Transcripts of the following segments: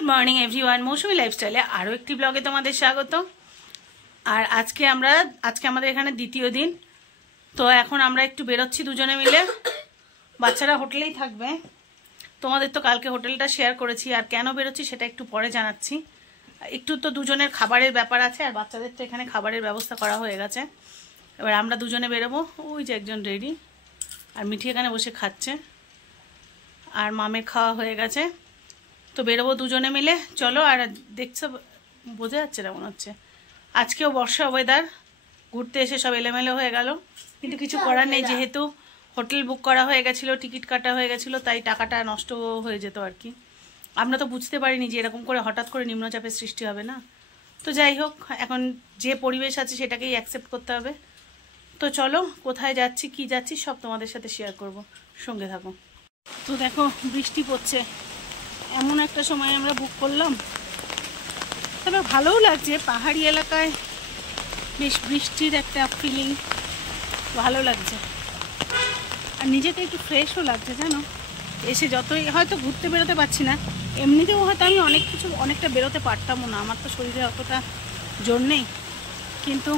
Good morning everyone मौसुमी लाइफस्टाइले आरो एक ब्लगे तुम्हारे स्वागत। और आज के एखाने द्वितीय दिन तो एखन आमरा एकटू बेरोচ্ছি दुजोने मिले। बाच्चारा होटेलेই থাকবে। তোমাদের তো কালকে হোটেলটা শেয়ার করেছি আর কেন বেরোচ্ছি সেটা একটু পরে জানাচ্ছি। একটু তো দুজনের খাবারের ব্যাপার আছে আর বাচ্চাদের তো এখানে খাবারের ব্যবস্থা করা হয়ে গেছে। এবার আমরা দুজনে বেরোবো। ওই যে একজন রেডি আর মিঠি এখানে বসে খাচ্ছে আর মামের খাওয়া হয়ে গেছে। তো বেরোবো দুজনে মিলে। চলো। আর দেখছো বোঝা যাচ্ছে না মনে হচ্ছে আজকেও বর্ষা ওয়েদার, ঘুরতে এসে সব এলোমেলো হয়ে গেল, কিন্তু কিছু করার নেই। যেহেতু হোটেল বুক করা হয়ে গেছিলো, টিকিট কাটা হয়ে গেছিলো, তাই টাকাটা নষ্ট হয়ে যেত আর কি। আমরা তো বুঝতে পারিনি যে এরকম করে হঠাৎ করে নিম্নচাপের সৃষ্টি হবে না। তো যাই হোক, এখন যে পরিবেশ আছে সেটাকেই অ্যাকসেপ্ট করতে হবে। তো চলো, কোথায় যাচ্ছি কি যাচ্ছি সব তোমাদের সাথে শেয়ার করব, সঙ্গে থাকো। তো দেখো বৃষ্টি পড়ছে, এমন একটা সময় আমরা বুক করলাম। তবে ভালোও লাগছে, পাহাড়ি এলাকায় বেশ বৃষ্টির একটা ফিলিং ভালো লাগছে আর নিজেকে একটু ফ্রেশও লাগছে জানো। এসে যতই হয়তো ঘুরতে বেরোতে পারছি না, এমনিতেও হয়তো আমি অনেকটা বেরোতে পারতামও না, আমার তো শরীরে অতটা জোর নেই। কিন্তু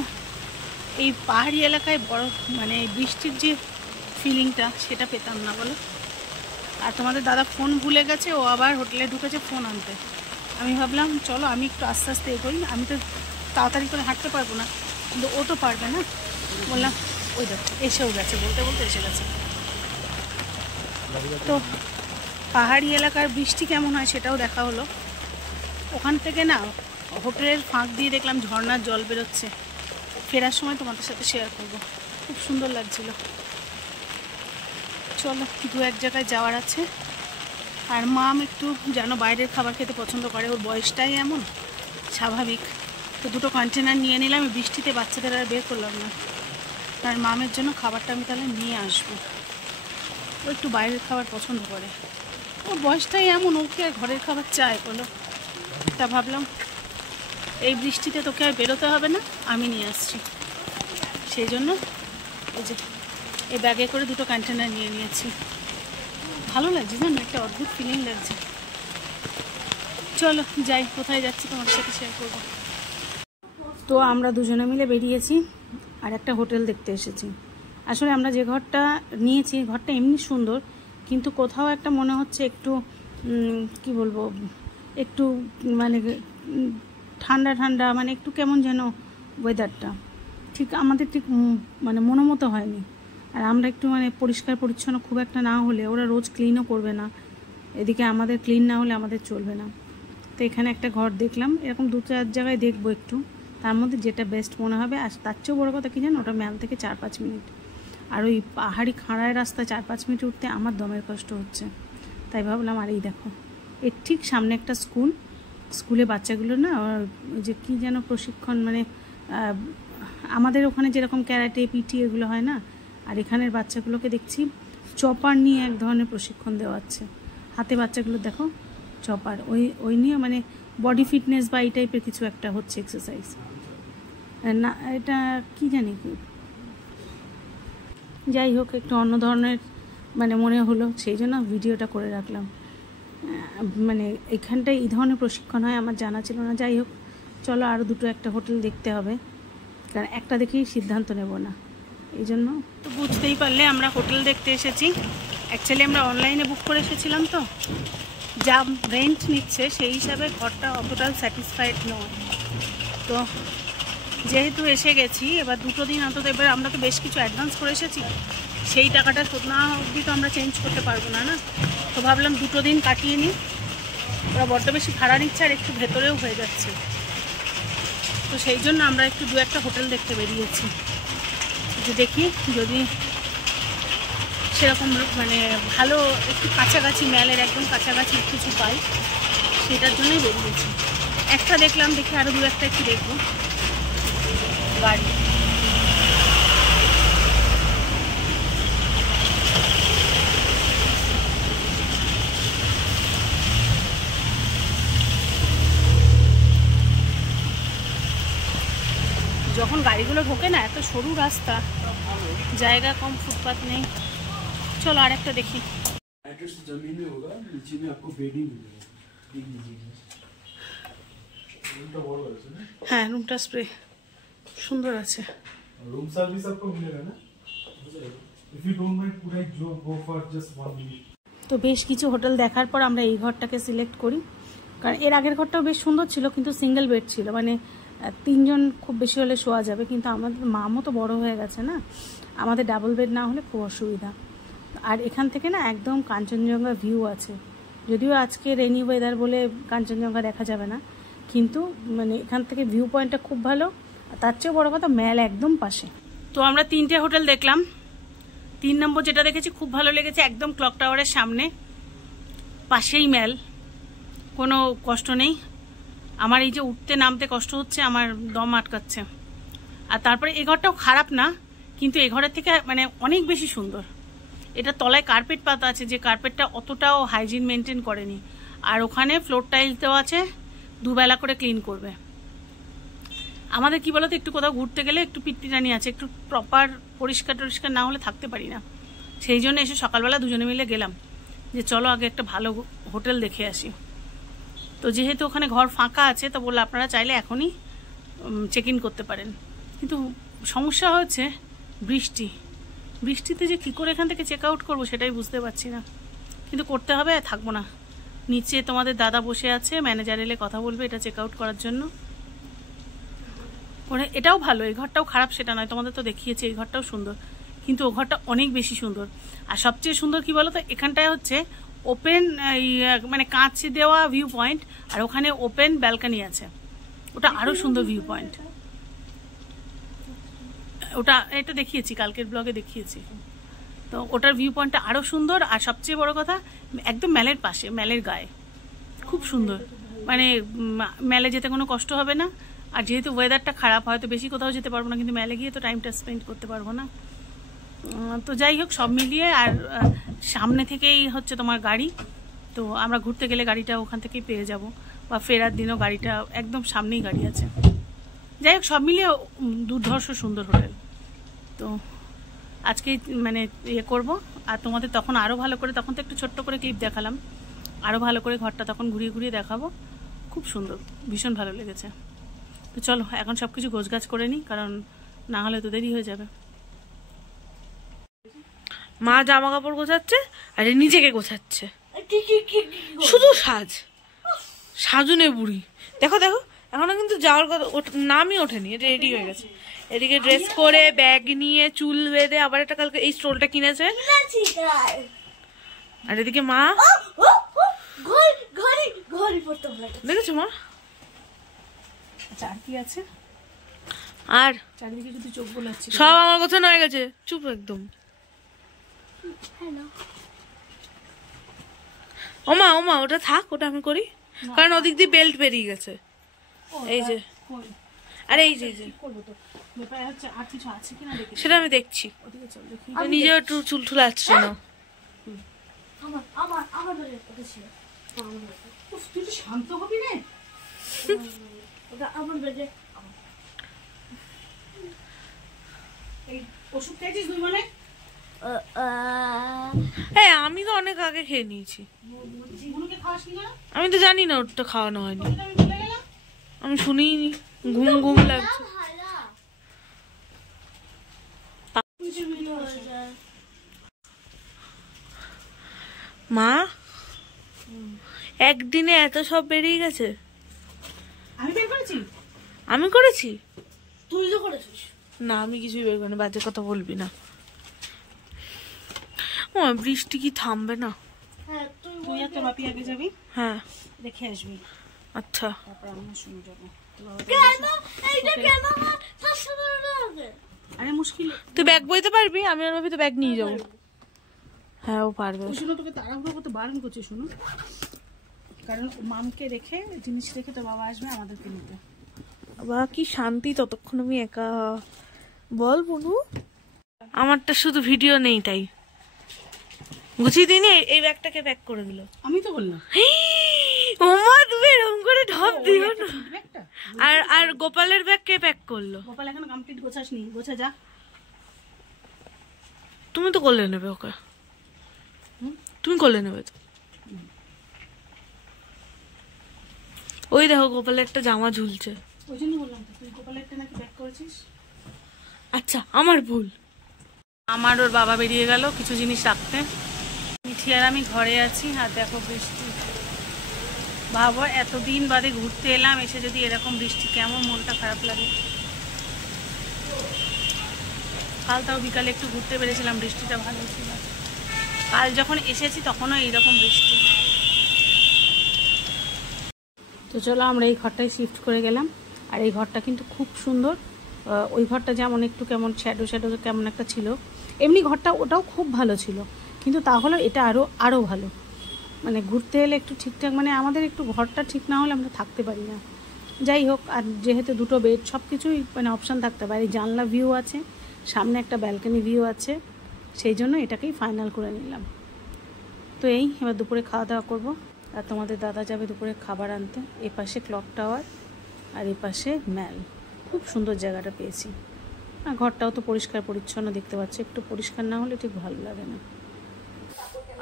এই পাহাড়ি এলাকায় বড় মানে বৃষ্টির যে ফিলিংটা সেটা পেতাম না বলো। আর তোমাদের দাদা ফোন ভুলে গেছে, ও আবার হোটেলে ঢুকেছে ফোন আনতে। আমি ভাবলাম চলো আমি একটু আস্তে আস্তে এগোই, আমি তো তাড়াতাড়ি করে হাঁটতে পারবো না, কিন্তু ও তো পারবে না। বললাম ওই দেখো এসেও গেছে, বলতে বলতে এসে গেছে। তো পাহাড়ি এলাকার বৃষ্টি কেমন হয় সেটাও দেখা হলো। ওখান থেকে না হোটেলের ফাঁক দিয়ে দেখলাম ঝর্ণার জল বেরোচ্ছে। ফেরার সময় তোমাদের সাথে শেয়ার করবো, খুব সুন্দর লাগছিল। চলো, দু এক জায়গায় যাওয়ার আছে। আর মাম একটু যেন বাইরের খাবার খেতে পছন্দ করে, ওর বয়সটাই এমন, স্বাভাবিক। তো দুটো কন্টেনার নিয়ে নিলাম, বৃষ্টিতে বাচ্চাদের আর বের করলাম না। আর মামের জন্য খাবারটা আমি তাহলে নিয়ে আসবো। ও একটু বাইরের খাবার পছন্দ করে, ওর বয়সটাই এমন, ওকে আর ঘরের খাবার চাই বলো। তা ভাবলাম এই বৃষ্টিতে তোকে আর বেরোতে হবে না, আমি নিয়ে আসছি। সেই জন্য এই যে এই ব্যাগে করে দুটো কন্টেনার নিয়ে নিয়েছি। ভালো লাগছে জানো, একটা অদ্ভুত ফিলিং লাগছে। চলো যাই, কোথায় যাচ্ছি তোমাদের সাথে শেয়ার করবো। তো আমরা দুজনে মিলে বেরিয়েছি আর একটা হোটেল দেখতে এসেছি। আসলে আমরা যে ঘরটা নিয়েছি ঘরটা এমনি সুন্দর, কিন্তু কোথাও একটা মনে হচ্ছে একটু কি বলবো, একটু মানে ঠান্ডা ঠান্ডা, মানে একটু কেমন যেন ওয়েদারটা ঠিক আমাদের ঠিক মানে মনোমতো হয়নি। আর আমরা একটু মানে পরিষ্কার পরিচ্ছন্ন খুব একটা না হলে ওরা রোজ ক্লিনও করবে না, এদিকে আমাদের ক্লিন না হলে আমাদের চলবে না। তো এখানে একটা ঘর দেখলাম, এরকম দু চার জায়গায় দেখবো একটু, তার মধ্যে যেটা বেস্ট মনে হবে। আর তার চেয়েও বড়ো কথা কি জানো, ওটা ম্যাল থেকে 4-5 মিনিট, আর ওই পাহাড়ি খাঁড়ায় রাস্তা 4-5 মিনিট উঠতে আমার দমের কষ্ট হচ্ছে। তাই ভাবলাম আর এই দেখো এর ঠিক সামনে একটা স্কুলে বাচ্চাগুলো না যে কি যেন প্রশিক্ষণ, মানে আমাদের ওখানে যেরকম ক্যারাটে পিটি এগুলো হয় না, আর এখানের বাচ্চাগুলোকে দেখছি চপার নিয়ে এক ধরনের প্রশিক্ষণ দেওয়াচ্ছে হাতে। বাচ্চাগুলো দেখো চপার, ওই নিয়ে মানে বডি ফিটনেস বা এই টাইপের কিছু একটা হচ্ছে এক্সারসাইজ না, এটা কি জানি কি। যাই হোক, একটু অন্য ধরনের মানে মনে হলো, সেই জন্য ভিডিওটা করে রাখলাম। মানে এখানটায় এই ধরনের প্রশিক্ষণ হয় আমার জানা ছিল না। যাই হোক চলো, আরও একটা হোটেল দেখতে হবে, কারণ একটা দেখেই সিদ্ধান্ত নেব না। এই জন্য তো বুঝতেই পারলে আমরা হোটেল দেখতে এসেছি। অ্যাকচুয়ালি আমরা অনলাইনে বুক করে এসেছিলাম, তো যা রেন্ট নিচ্ছে সেই হিসাবে ঘরটা অতটা স্যাটিসফাইড নয়। তো যেহেতু এসে গেছি, এবার 2 দিন অন্তত, এবার আমরা তো বেশ কিছু অ্যাডভান্স করে এসেছি, সেই টাকাটা শোধ না অবধি তো আমরা চেঞ্জ করতে পারবো না না। তো ভাবলাম 2 দিন কাটিয়ে নিই। ওরা বড্ড বেশি ভাড়া নিচ্ছে আর একটু ভেতরেও হয়ে যাচ্ছে, তো সেই জন্য আমরা একটু দু একটা হোটেল দেখতে বেরিয়েছি, যে দেখি যদি সেরকম মানে ভালো একটু কাছাকাছি, ম্যালের একদম কাছাকাছি কিছু পাই, সেটার জন্যই বেরিয়েছি। একটা দেখলাম, দেখি আরও 2-1টা একটু দেখবো। গাড়ি যখন গাড়িগুলো ঢোকে না, এত সরু রাস্তা, জায়গা কম, ফুটপাথ নেই। চলো আর একটা দেখি। जमीन में होगा, नीचे में आपको बेडिंग मिलेगा। হ্যাঁ, রুমটা স্প্রে সুন্দর আছে। रूम सर्विस आपको मिलेगा ना, if you don't mind could I go for just 1 minute। তো বেশ কিছু হোটেল দেখার পর আমরা এই ঘরটাকে সিলেক্ট করি, কারণ এর আগের ঘরটাও বেশ সুন্দর ছিল, কিন্তু সিঙ্গেল বেড ছিল, মানে 3 জন খুব বেশি হলে শোয়া যাবে, কিন্তু আমাদের মামও তো বড় হয়ে গেছে না, আমাদের ডাবল বেড না হলে খুব অসুবিধা। আর এখান থেকে না একদম কাঞ্চনজঙ্ঘা ভিউ আছে, যদিও আজকে রেনি ওয়েদার বলে কাঞ্চনজঙ্ঘা দেখা যাবে না, কিন্তু মানে এখান থেকে ভিউ পয়েন্টটা খুব ভালো। আর তার চেয়েও বড় কথা, ম্যাল একদম পাশে। তো আমরা 3টে হোটেল দেখলাম। 3 নম্বর যেটা দেখেছি খুব ভালো লেগেছে, একদম ক্লক টাওয়ারের সামনে, পাশেই ম্যাল, কোনো কষ্ট নেই। আমার এই যে উঠতে নামতে কষ্ট হচ্ছে, আমার দম আটকাচ্ছে। আর তারপরে এই ঘরটাও খারাপ না, কিন্তু এই ঘরের থেকে মানে অনেক বেশি সুন্দর। এটা তলায় কার্পেট পাতা আছে, যে কার্পেটটা অতটাও হাইজিন মেনটেন করেনি। আর ওখানে ফ্লোর টাইলস দেওয়া আছে, দুবেলা করে ক্লিন করবে। আমাদের কি বলতো, একটু কোথাও ঘুরতে গেলে একটু পিট্টিটানি আছে, একটু প্রপার পরিষ্কার টরিষ্কার না হলে থাকতে পারি না। সেই জন্য এসে সকালবেলা দুজনে মিলে গেলাম যে চলো আগে একটা ভালো হোটেল দেখে আসি। তো যেহেতু ওখানে ঘর ফাঁকা আছে, তো বললো আপনারা চাইলে এখনই চেক ইন করতে পারেন। কিন্তু সমস্যা হচ্ছে বৃষ্টিতে যে কী করে এখান থেকে চেক আউট করবো সেটাই বুঝতে পারছি না, কিন্তু করতে হবে, থাকবো না। নিচে তোমাদের দাদা বসে আছে, ম্যানেজার এলে কথা বলবে এটা চেক আউট করার জন্য। ওরা এটাও ভালো, এই ঘরটাও খারাপ সেটা নয়, তোমাদের তো দেখিয়েছি এই ঘরটাও সুন্দর, কিন্তু ও ঘরটা অনেক বেশি সুন্দর। আর সবচেয়ে সুন্দর কি বলো তো, এখানটায় হচ্ছে ওপেন মানে কাঁচ দেওয়া ভিউ পয়েন্ট, আর ওখানে ওপেন ব্যালকনি আছে, ওটা আরো সুন্দর ভিউ পয়েন্ট। ওটা এটা দেখিয়েছি, কালকের ব্লগে দেখিয়েছি। তো ওটার ভিউ পয়েন্টটা আরো সুন্দর, আর সবচেয়ে বড় কথা একদম ম্যালের পাশে, ম্যালের গায়ে, খুব সুন্দর। মানে ম্যালে যেতে কোনো কষ্ট হবে না। আর যেহেতু ওয়েদারটা খারাপ, হয়তো বেশি কোথাও যেতে পারবো না, কিন্তু ম্যালে গিয়ে তো টাইমটা স্পেন্ড করতে পারবো না। তো যাই হোক, সব মিলিয়ে, আর সামনে থেকেই হচ্ছে তোমার গাড়ি, তো আমরা ঘুরতে গেলে গাড়িটা ওখান থেকেই পেয়ে যাব, বা ফেরার দিনও গাড়িটা একদম সামনেই গাড়ি আছে। যাই হোক, সব মিলিয়ে দুর্ধর্ষ সুন্দর হোটেল। তো আজকে মানে ইয়ে করবো, আর তোমাদের তখন আরও ভালো করে, তখন তো একটু ছোট্ট করে ক্লিপ দেখালাম, আরও ভালো করে ঘরটা তখন ঘুরিয়ে ঘুরিয়ে দেখাবো। খুব সুন্দর, ভীষণ ভালো লেগেছে। তো চলো এখন সব কিছু গোছগাছ করে নিই, কারণ না হলে তো দেরি হয়ে যাবে। মা জামা কাপড় গোছাচ্ছে আর নিজেকে গোছাচ্ছে, শুধু সাজুনে বুড়ি। দেখো দেখো, এখনো কিন্তু যাওয়ার কথা নামই ওঠেনি, এটা রেডি হয়ে গেছে। এদিকে ড্রেস করে, ব্যাগ নিয়ে, চুল বেঁধে, আবার একটা কালকে এই স্টোলটা কিনেছে। আর এদিকে মা দেখেছো মা, আচ্ছা আর কি আছে, আর চারিদিকে যদি চোখ বোলাচ্ছি, সব আমার কথা হয়ে গেছে, চুপ একদম। ওমা ওমা, ওটা থাক, ওটা আমি করি, কারণ ওদিক দিয়ে বেল্ট বেরিয়ে গেছে। এই যে, আরে এই যে সেটা আমি দেখছি, নিজে একটু চুল টুল আসছে না। শান্ত হবি রে, ওষুধ খেয়েছিস তুই মানে? হ্যাঁ, আমি তো অনেক আগে খেয়ে নিয়েছি। আমি তো জানি না ওটা খাওয়ানো হয়নি, আমি শুনিনি, ঘুম ঘুম লাগছে। মা একদিনে এত সব বেরিয়ে গেছে। আমি করেছি, তুই তো করেছিস না, আমি কিছুই বের করিনি, বাজে কথা বলবি না। ও বৃষ্টি কি থামবে না? হ্যাঁ, তুই আর তোর বাপি আগে যাবি, হ্যাঁ দেখে আসবি। আচ্ছা, তারপর আমরা শুনে যাবো। আরে মুশকিল, তুই ব্যাগ বইতে পারবি? আমি আর ভাবি তো ব্যাগ নিয়ে যাবো। হ্যাঁ ও পারবে। শুনো, তোকে তাড়াহুড়ো করতে বারণ করছি, শুনো, কারণ মামকে রেখে, জিনিস রেখে তোর বাবা আসবে আমাদেরকে নিতে। বাবা কি শান্তি, ততক্ষণ আমি একা। বল বনু, আমারটা শুধু ভিডিও নেই তাই গুছিয়ে দিনে এই ব্যাগটাকে প্যাক করে দিল। আমি তো বললাম ওমা, তুমি এরকম করে ঢপ দিও না। আর আর গোপালের ব্যাগ কে প্যাক করলো? গোপাল এখন কমপ্লিট গোছাসনি, গোছা যা। তুমি তো করলে নেবে ওকে, তুমি করলে নেবে তো। ওই দেখো গোপালের একটা জামা ঝুলছে। ওই জন্য বললাম তো, তুই গোপালেরটা নাকি ব্যাক করেছিস। আচ্ছা আমার ভুল। আমার ওর বাবা বেরিয়ে গেল কিছু জিনিস রাখতে, মিঠি আর আমি ঘরে আছি। আর দেখো বৃষ্টি, ভাবো এতদিন বাদে ঘুরতে এলাম, এসে যদি এরকম বৃষ্টি, কেমন মনটা খারাপ লাগে। কাল তাও বিকালে একটু ঘুরতে বেরিয়েছিলাম, বৃষ্টিটা ভালো ছিল। কাল যখন এসেছি তখনও এইরকম বৃষ্টি। তো চলো আমরা এই ঘরটায় শিফট করে গেলাম। আর এই ঘরটা কিন্তু খুব সুন্দর। ওই ঘরটা যেমন একটু কেমন শ্যাডো শ্যাডো কেমন একটা ছিল, এমনি ঘরটা ওটাও খুব ভালো ছিল, কিন্তু তাহলে এটা আরও ভালো। মানে ঘুরতে এলে একটু ঠিকঠাক, মানে আমাদের একটু ঘরটা ঠিক না হলে আমরা থাকতে পারি না। যাই হোক, আর যেহেতু দুটো বেড সব কিছুই মানে অপশান থাকতে পারে, জানলা ভিউ আছে, সামনে একটা ব্যালকনি ভিউ আছে, সেই জন্য এটাকেই ফাইনাল করে নিলাম। তো এই এবার দুপুরে খাওয়া দাওয়া করবো। আর তোমাদের দাদা যাবে দুপুরে খাবার আনতে। এ পাশে ক্লক টাওয়ার আর এ পাশে ম্যাল। খুব সুন্দর জায়গাটা পেয়েছি। আর ঘরটাও তো পরিষ্কার পরিচ্ছন্ন দেখতে পাচ্ছি, একটু পরিষ্কার না হলে ঠিক ভালো লাগে না।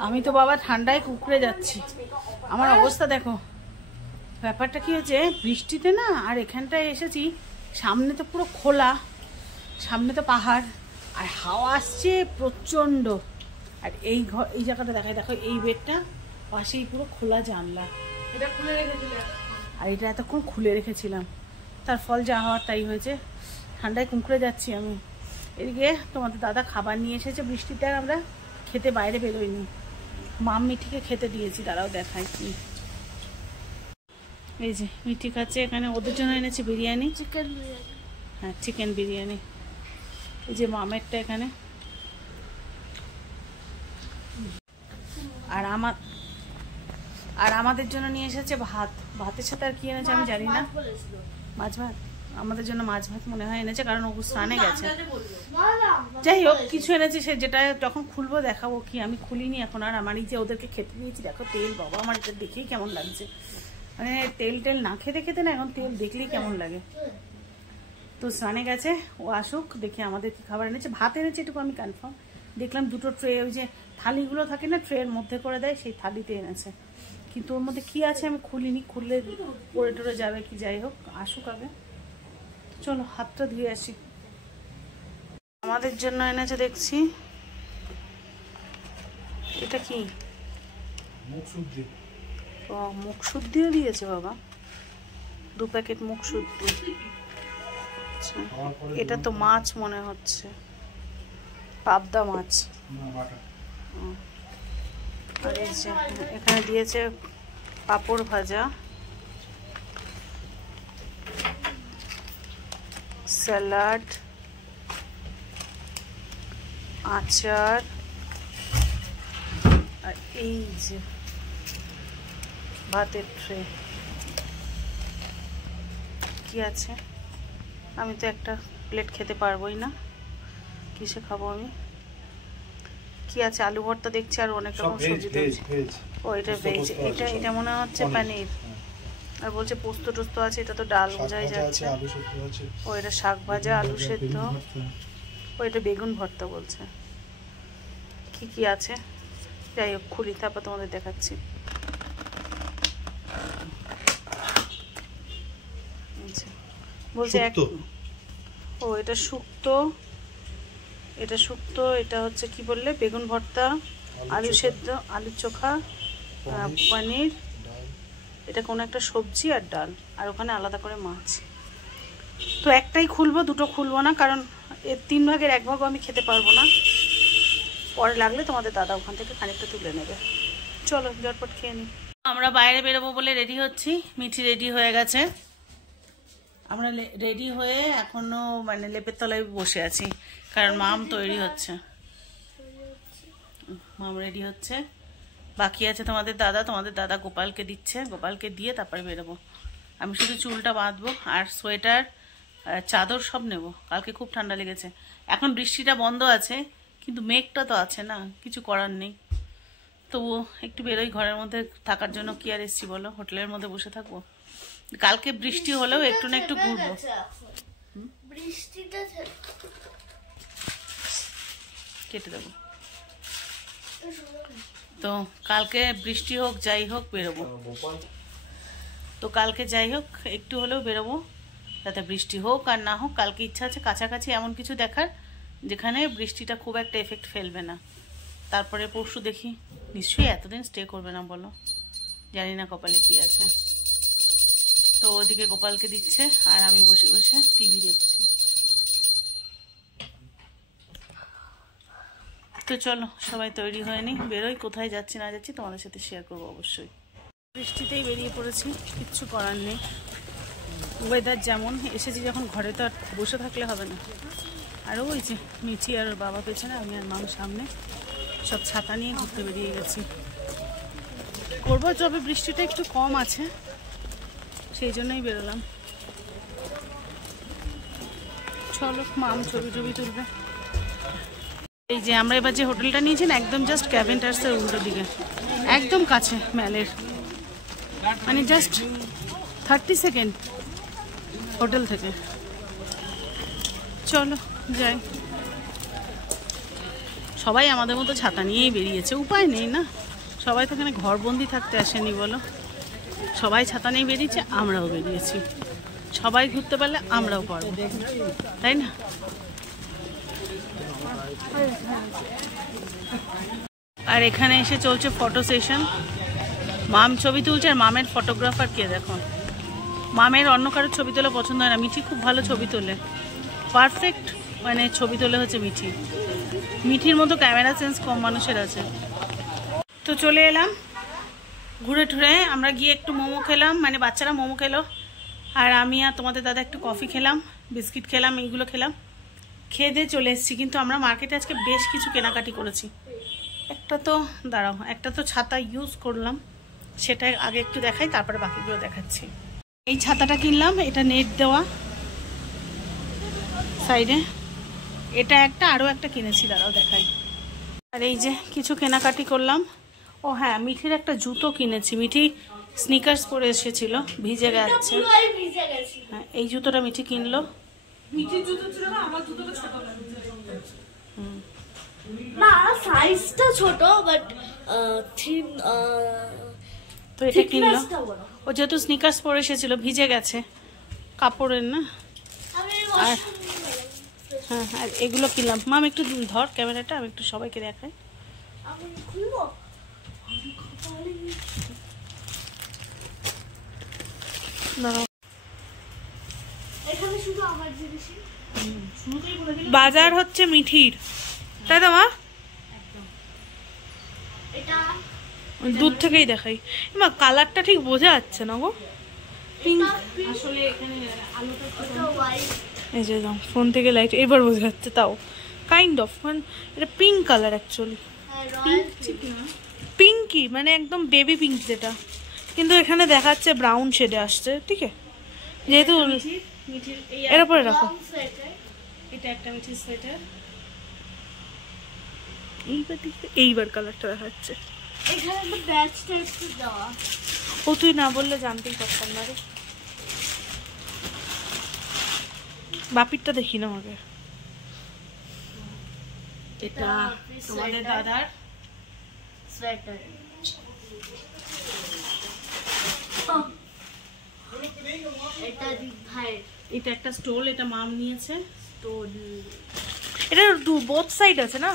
আমি তো বাবা ঠান্ডায় কুকড়ে যাচ্ছি, আমার অবস্থা দেখো। ব্যাপারটা কি হচ্ছে, বৃষ্টিতে না, আর এখানটায় এসেছি, সামনে তো পুরো খোলা, সামনে তো পাহাড়, আর হাওয়া আসছে প্রচণ্ড। আর এই ঘর, এই জায়গাটা দেখায়, দেখো এই বেডটা পাশেই পুরো খোলা জানলা, এটা খুলে রেখেছিলাম আর এটা এতক্ষণ খুলে রেখেছিলাম, তার ফল যা হওয়ার তাই হয়েছে। ঠান্ডায় কুঁকড়ে যাচ্ছি আমি। এদিকে তোমাদের দাদা খাবার নিয়ে এসেছে, বৃষ্টিতে আর আমরা খেতে বাইরে বেরোইনি। মাম মিঠিকে খেতে দিয়েছি, দাঁড়াও দেখাই কি। এই যে মিঠি খাচ্ছে, এখানে ওদের জন্য এনেছি বিরিয়ানি, চিকেন বিরিয়ানি। হ্যাঁ চিকেন বিরিয়ানি। এই যে মামেরটা এখানে, আর আমাদের জন্য নিয়ে এসেছে ভাত। ভাতের সাথে আর কি এনেছে আমি জানি না, মাছ ভাত। আমাদের জন্য মাছ ভাত মনে হয় এনেছে, কারণ ও স্নানে গেছে। যাই হোক কিছু এনেছে, সে যেটা যখন খুলবো দেখাবো। কি আমি খুলিনি এখন। আর আমার এই যে ওদেরকে খেতে দিয়েছি, দেখো তেল, বাবা আমার এটা দেখেই কেমন লাগছে। মানে তেল টেল না খেতে খেতে না, এখন তেল দেখলেই কেমন লাগে। তো স্নানে গেছে, ও আসুক, দেখে আমাদের কি খাবার এনেছে। ভাত এনেছে এটুকু আমি কনফার্ম। দেখলাম দুটো ট্রে, ওই যে থালিগুলো থাকে না, ট্রের মধ্যে করে দেয়, সেই থালিতে এনেছে। কিন্তু ওর মধ্যে কি আছে আমি খুলিনি, খুললে পড়ে টরে যাবে কি। যাই হোক আসুক আগে, চলো হাতটা ধুয়ে আসি। আমাদের জন্য এনেছে দেখছি, এটা কি, ও মুখ শুদ্ধিও দিয়েছে বাবা, 2 প্যাকেট মুখ শুদ্ধি। আচ্ছা, এটা তো মাছ মনে হচ্ছে, পাবদা মাছ। আর এই যে এখানে দিয়েছে পাঁপড় ভাজা, স্যালাড, আচার, আর এই যে ভাতের ট্রে। কি আছে, আমি তো একটা প্লেট খেতে পারবোই না, কিসে খাবো আমি। কি আছে, আলু ভর্তা দেখছি, আর অনেক রকম সবজি দেখছি। ও এটা ভেজ, এটা মনে হচ্ছে পনির। আর বলছে পোস্ত টোস্ত আছে, এটা তো ডাল বোঝাই যাচ্ছে। ও এটা শাক ভাজা, আলু সেদ্ধ, ও এটা বেগুন ভর্তা বলছে। কি কি আছে, যাই হোক খুলি, তারপর তোমাদের দেখাচ্ছি। বলছে ও এটা শুক্তো, এটা শুক্তো, এটা হচ্ছে কি বললে, বেগুন ভর্তা, আলু সেদ্ধ, আলু চোখা, পনির, এটা কোনো একটা সবজি আর ডাল, আর ওখানে আলাদা করে মাছ। তো একটাই খুলবো, দুটো খুলবো না, কারণ এর 3 ভাগের 1 ভাগও আমি খেতে পারবো না। পরে লাগলে তোমাদের দাদা ওখান থেকে খানিকটা তুলে নেবে। চলো ঝটপট খেয়ে নিই। আমরা বাইরে বেরোবো বলে রেডি হচ্ছি, মিঠি রেডি হয়ে গেছে, আমরা রেডি হয়ে এখনো মানে লেপের তলায় বসে আছি, কারণ মাম তৈরি হচ্ছে, মাম রেডি হচ্ছে। বাকি আছে তোমাদের দাদা গোপালকে দিচ্ছে, গোপালকে দিয়ে তারপরে বেরোবো। আমি শুধু চুলটা বাঁধবো, আর সোয়েটার চাদর সব নেব, কালকে খুব ঠান্ডা লেগেছে। এখন বৃষ্টিটা বন্ধ আছে, কিন্তু মেঘটা তো আছে না, কিছু করার নেই। তবু একটু বেরোই, ঘরের মধ্যে থাকার জন্য কি আর এসছি বলো, হোটেলের মধ্যে বসে থাকবো। কালকে বৃষ্টি হলেও একটু না একটু ঘুরবো। কেটে দেবো তো, কালকে বৃষ্টি হোক যাই হোক বেরোবো। তো কালকে যাই হোক একটু হলেও বেরোবো, যাতে বৃষ্টি হোক আর না হোক। কালকে ইচ্ছা আছে কাছাকাছি এমন কিছু দেখার যেখানে বৃষ্টিটা খুব একটা এফেক্ট ফেলবে না। তারপরে পরশু দেখি, নিশ্চয়ই এতদিন স্টে করবে না বলো, জানি না কপালে কি আছে। তো ওদিকে গোপালকে দিচ্ছে আর আমি বসে বসে টিভি দেখছি। তো চলো সবাই তৈরি হয়ে নি, বেরোই। কোথায় যাচ্ছি না যাচ্ছি তোমাদের সাথে শেয়ার করবো অবশ্যই। বৃষ্টিতেই বেরিয়ে পড়েছি, কিচ্ছু করার নেই। ওয়েদার যেমন, এসেছি যখন ঘরে তো আর বসে থাকলে হবে না। আর ওই যে মিঠি আর ওর বাবা পেছনে, আমি আর মাম সামনে, সব ছাতা নিয়ে ঘুরতে বেরিয়ে গেছি। করবো যবে বৃষ্টিটা একটু কম আছে সেই জন্যই বেরোলাম। চলো, মাম ছবি টবি তুলবে। এই যে আমরা এবার যে হোটেলটা নিয়েছি না, একদম জাস্ট ক্যাভেন্টার্সের উল্টো দিকে, একদম কাছে ম্যালের, মানে জাস্ট 30 সেকেন্ড হোটেল থেকে। চলো যাই। সবাই আমাদের মতো ছাতা নিয়েই বেরিয়েছে, উপায় নেই না, সবাই তো এখানে ঘরবন্দি থাকতে আসেনি বলো। সবাই ছাতা নিয়ে বেরিয়েছে, আমরাও বেরিয়েছি। সবাই ঘুরতে পারলে আমরাও পারবো, তাই না? আর এখানে এসে চলছে ফটো সেশন। মাম ছবি তুলছে, আর মামের ফটোগ্রাফার কে দেখো। মামের অন্য কারোর ছবি তোলা পছন্দ হয় না, মিঠি খুব ভালো ছবি তোলে, পারফেক্ট মানে ছবি তোলে হচ্ছে মিঠি। মিঠির মতো ক্যামেরা সেন্স কম মানুষের আছে। তো চলে এলাম ঘুরে টুরে। আমরা গিয়ে একটু মোমো খেলাম, মানে বাচ্চারা মোমো খেলো, আর আমি আর তোমাদের দাদা একটু কফি খেলাম, বিস্কিট খেলাম, এইগুলো খেলাম। খেয়ে দিয়ে চলে এসেছি। কিন্তু আমরা মার্কেটে আজকে বেশ কিছু কেনাকাটি করেছি। একটা তো ছাতা ইউজ করলাম, সেটা আগে একটু দেখাই, তারপরে বাকিগুলো দেখাচ্ছি। এই ছাতাটা কিনলাম, এটা নেট দেওয়া সাইডে। এটা একটা, আরও একটা কিনেছি, দাঁড়াও দেখাই। আর এই যে কিছু কেনাকাটি করলাম। ও হ্যাঁ, মিঠির একটা জুতো কিনেছি। মিঠি স্নিকার্স পরে এসেছিল, ভিজে গেছে। হ্যাঁ, এই জুতোটা মিঠি কিনলো। মিঠির জুতো ছিল না, আমার জুতোটা ছোট লাগছে। না সাইজটা ছোট, বাট থিন, তো এটা কিনলো। ও যেহেতু স্নিকার্স পরে এসেছিল, ভিজে গেছে, কাপড়ের না। আর হ্যাঁ, আর এগুলো কিনলাম। মাম একটু ধর ক্যামেরাটা, আমি একটু সবাইকে দেখাই। বাজার হচ্ছে মিঠির, তাই তো মা? দূর থেকেই দেখাই। মা কালারটা ঠিক বোঝা যাচ্ছে না গো, পিঙ্ক। আসলে এখানে আলোটা এই যে ফোন থেকে লাইট এবার বোঝা যাচ্ছে, তাও কাইন্ড অফ, মানে এটা পিঙ্ক কালার অ্যাকচুয়ালি, পিঙ্কি মানে একদম বেবি পিঙ্ক যেটা, কিন্তু এখানে দেখাচ্ছে ব্রাউন শেডে আসছে। ঠিক আছে, যেহেতু মিঠির এর উপরে রাখো। এটা একটা মিঠির সোয়েটার। এইবার কালারটা দেখাচ্ছে। এখানে একটা ব্যাচ টাইপ দেওয়া। ও তুই না বললে জানতেই পারতাম না রে। বাপিরটা দেখি না আমাকে। এটা তোমাদের দাদার সোয়েটার। এটা ভাই, এটা একটা স্টোল, এটা মাম নিয়েছে। তো এটা বোথ সাইড আছে না,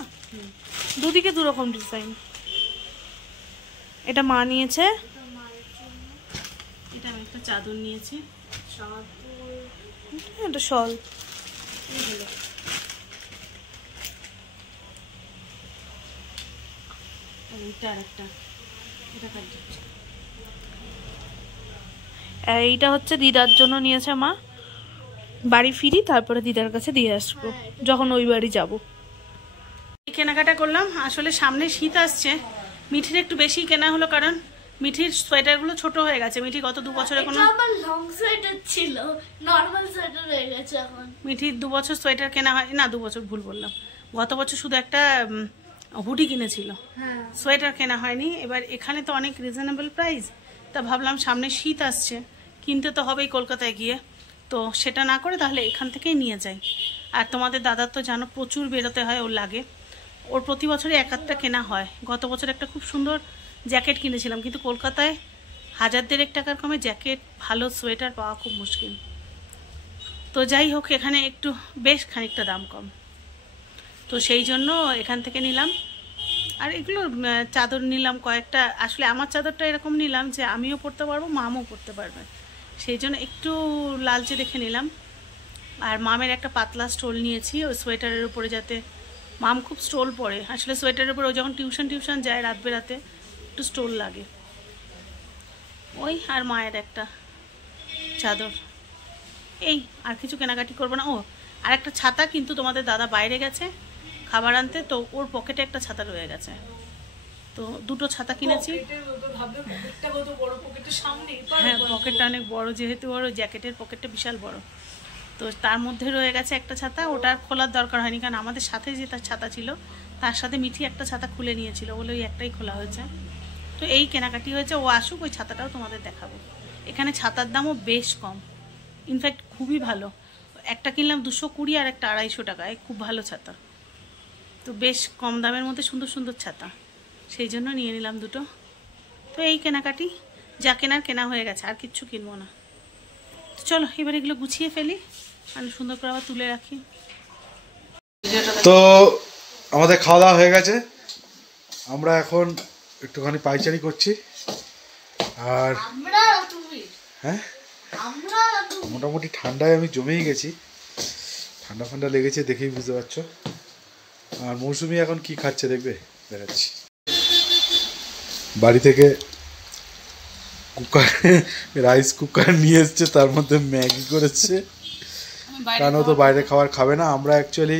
দুদিকে দু রকম ডিজাইন। এটা মা নিয়েছে। এটা আমি একটা চাদর নিয়েছি। এটা শল। এটা আরেকটা, এটা কাট দিচ্ছি। এইটা হচ্ছে দিদার জন্য নিয়েছে মা। বাড়ি ফিরি তারপরে দিদার কাছে দিয়ে আসবো যখন ওই বাড়ি যাব। কেনাকাটা করলাম। আসলে সামনে শীত আসছে, মিঠির একটু বেশি কেনা হলো, কারণ মিঠির সোয়েটারগুলো ছোট হয়ে গেছে। মিঠি গত 2 বছরে কোনো, আমার লং সোয়েটার ছিল, নরমাল সোয়েটার হয়ে গেছে এখন। মিঠির 2 বছর সোয়েটার কেনা হয় না, 2 বছর ভুল বললাম। গত বছর শুধু একটা হুডি কিনেছিল, সোয়েটার কেনা হয়নি। এবার এখানে তো অনেক রিজনেবল প্রাইস, তা ভাবলাম সামনে শীত আসছে, কিনতে তো হবেই কলকাতায় গিয়ে, তো সেটা না করে তাহলে এখান থেকেই নিয়ে যাই। আর তোমাদের দাদার তো জানো প্রচুর বেরোতে হয়, ওর লাগে, ওর প্রতি বছরই 1-1টা কেনা হয়। গত বছর একটা খুব সুন্দর জ্যাকেট কিনেছিলাম, কিন্তু কলকাতায় 1,000 টাকার কমে জ্যাকেট ভালো সোয়েটার পাওয়া খুব মুশকিল। তো যাই হোক, এখানে একটু বেশ খানিকটা দাম কম, তো সেই জন্য এখান থেকে নিলাম। আর এগুলো চাদর নিলাম কয়েকটা। আসলে আমার চাদরটা এরকম নিলাম যে আমিও পরতে পারবো, মামও পরতে পারবে, সেই জন্য একটু লালচে দেখে নিলাম। আর মামের একটা পাতলা স্টোল নিয়েছি ওই সোয়েটারের উপরে, যাতে মাম খুব স্টোল পরে। আসলে সোয়েটারের উপরে ও যখন টিউশন যায় রাত বেরাতে একটু স্টোল লাগে। ওই আর মায়ের একটা চাদর, এই আর কিছু কেনাকাটি করবো না। ও আর একটা ছাতা, কিন্তু তোমাদের দাদা বাইরে গেছে খাবার আনতে, তো ওর পকেটে একটা ছাতা রয়ে গেছে, তো দুটো ছাতা কিনেছি। হ্যাঁ, পকেটটা অনেক বড়, যেহেতু ওর জ্যাকেটের পকেটটা বিশাল বড়, তো তার মধ্যে রয়ে গেছে একটা ছাতা। ওটা খোলার দরকার হয়নি, কারণ আমাদের সাথে যে তার ছাতা ছিল তার সাথে মিঠি একটা ছাতা খুলে নিয়েছিল বলে ওই একটাই খোলা হয়েছে। তো এই কেনাকাটি হয়েছে, ও আসুক ওই ছাতাটাও তোমাদের দেখাবো। এখানে ছাতার দামও বেশ কম, ইনফ্যাক্ট খুবই ভালো। একটা কিনলাম 220 আর একটা 250 টাকায়, খুব ভালো ছাতা। তো বেশ কম দামের মধ্যে সুন্দর সুন্দর ছাতা, সেই জন্য নিয়ে নিলাম দুটো। তো এই কেনাকাটি, যা কেনার কেনা হয়ে গেছে, আর কিচ্ছু কিনবো না। তো চলো এবার এগুলো গুছিয়ে ফেলি, আমি সুন্দর করে আবার তুলে রাখি। তো আমাদের খাওয়া দাওয়া হয়ে গেছে, আমরা এখন একটুখানি পাইচারি করছি। আর হ্যাঁ, মোটামুটি ঠান্ডায় আমি জমেই গেছি, ঠান্ডা লেগেছে দেখেই বুঝতে পারছো। আর মৌসুমি এখন কি খাচ্ছে দেখবে, দেখাচ্ছি। বাড়ি থেকে কুকার, রাইস কুকার নিয়ে এসছে, তার মধ্যে ম্যাগি করেছে, কারণ ও তো বাইরে খাবার খাবে না। আমরা অ্যাকচুয়ালি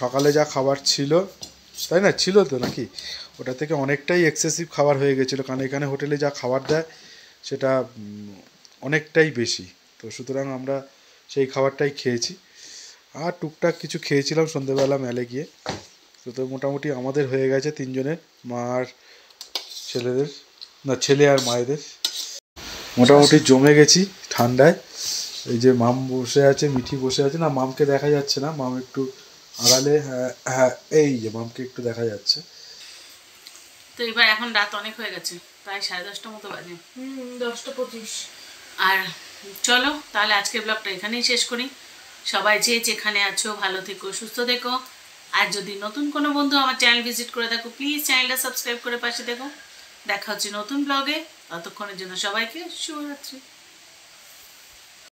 সকালে যা খাবার ছিল, তাই না, ছিল তো নাকি, ওটা থেকে অনেকটাই এক্সেসিভ খাবার হয়ে গেছিলো, কারণ এখানে হোটেলে যা খাবার দেয় সেটা অনেকটাই বেশি। তো সুতরাং আমরা সেই খাবারটাই খেয়েছি, আর টুকটাক কিছু খেয়েছিলাম সন্ধ্যেবেলা মেলে গিয়ে। তো মোটামুটি আমাদের হয়ে গেছে তিনজনের, মা আর ছেলেদের, না ছেলে আর মায়েদের। মোটামুটি জমে গেছি ঠান্ডায়। এই যে মাম বসে আছে, মিঠি বসে আছে, না মামকে দেখা যাচ্ছে না, মাম একটু আড়ালে, হ্যাঁ এই যে মামকে একটু দেখা যাচ্ছে। তো এবার এখন রাত অনেক হয়ে গেছে, প্রায় 10:30টার মতো বাজে, 10:25। আর চলো তাহলে আজকের ব্লগটা এখানেই শেষ করি। সবাই যে যেখানে আছো ভালো থেকো, সুস্থ থেকো। আর যদি নতুন কোনো বন্ধু আমার চ্যানেল ভিজিট করে থাকো, প্লিজ চ্যানেলটা সাবস্ক্রাইব করে পাশে দেখো। দেখা হচ্ছে নতুন ব্লগে, ততক্ষণের জন্য সবাইকে শুভরাত্রি।